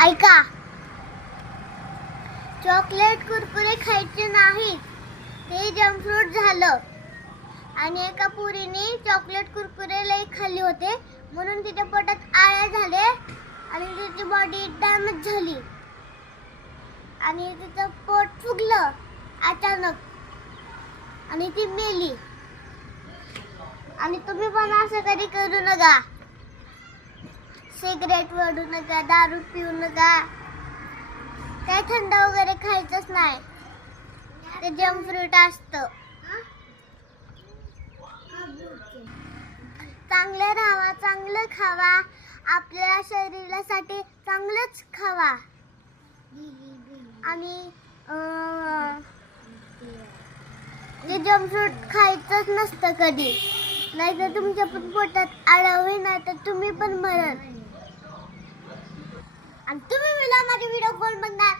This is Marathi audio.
ऐका, चॉकलेट कुरकुरे खायचे नाही, ते जंक फूड झालं. आणि एका पुरीने चॉकलेट कुरकुरे लई खाल्ले होते म्हणून तिच्या पोटात आळ्या झाले आणि तिची बॉडी डॅमेज झाली आणि तिचं पोट फुगलं अचानक आणि ती मेली. आणि तुम्ही पण असं कधी करू नका. सिगरेट ओढू नका, दारू पिऊ नका, काय थंड वगैरे खायचंच नाही, ते जंक फ्रूट असतं. चांगलं राहावा, चांगलं खावा, आपल्या शरीरासाठी चांगलंच खावा. आणि ते जंक फ्रूट खायचंच नसतं कधी, नाहीतर तुमच्या पण पोटात आळा होईल, नाही तर तुम्ही पण मरण. आणि तुम्ही मला माझे व्हिडिओ कोण बघणार?